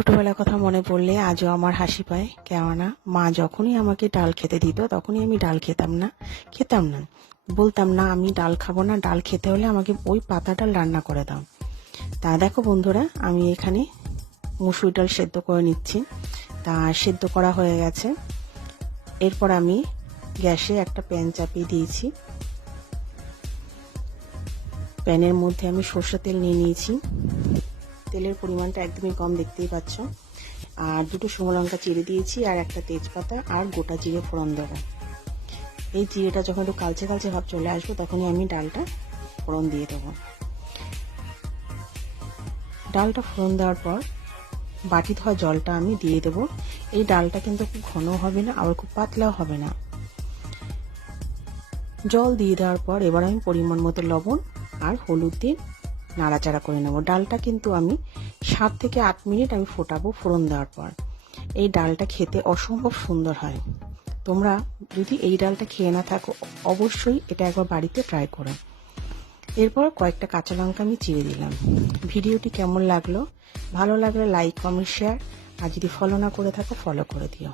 ছোটবেলার কথা মনে পড়লে আজও আমার হাসি পায়। কেননা মা যখনই আমাকে ডাল খেতে দিত তখনই আমি ডাল খেতাম না, বলতাম না আমি ডাল খাবো না, ডাল খেতে হলে আমাকে ওই পাতা ডাল রান্না করে দাও। তা দেখো বন্ধুরা, আমি এখানে মুসুর ডাল সেদ্ধ করে নিচ্ছি। তা সেদ্ধ করা হয়ে গেছে। এরপর আমি গ্যাসে একটা প্যান চাপিয়ে দিয়েছি। প্যানের মধ্যে আমি সরষের তেল নিয়ে নিয়েছি। তেলের পরিমাণটা একদমই কম, দেখতেই পাচ্ছ। আর দুটো শুকনো লঙ্কা চিড়ে দিয়েছি, আর একটা তেজপাতা আর গোটা জিরে ফোড়ন দেবো। এই জিরেটা যখন একটু কালচে কালচে ভাব চলে আসবে তখনই আমি ডালটা ফোড়ন দিয়ে দেবো। ডালটা ফোড়ন দেওয়ার পর বাটি ধোয়া জলটা আমি দিয়ে দেবো। এই ডালটা কিন্তু খুব ঘন হবে না, আবার খুব পাতলাও হবে না। জল দিয়ে দেওয়ার পর এবার আমি পরিমাণ মতো লবণ আর হলুদ দিয়ে নাড়াচাড়া করে নেব। ডালটা কিন্তু আমি 7 থেকে 8 মিনিট আমি ফোটাবো ফোড়ন দেওয়ার পর। এই ডালটা খেতে অসম্ভব সুন্দর হয়। তোমরা যদি এই ডালটা খেয়ে না থাকো, অবশ্যই এটা একবার বাড়িতে ট্রাই করো। এরপর কয়েকটা কাঁচা লঙ্কা আমি চিড়ে দিলাম। ভিডিওটি কেমন লাগলো? ভালো লাগলে লাইক, কমেন্ট, শেয়ার। আর যদি ফলো না করে থাকো, ফলো করে দিও।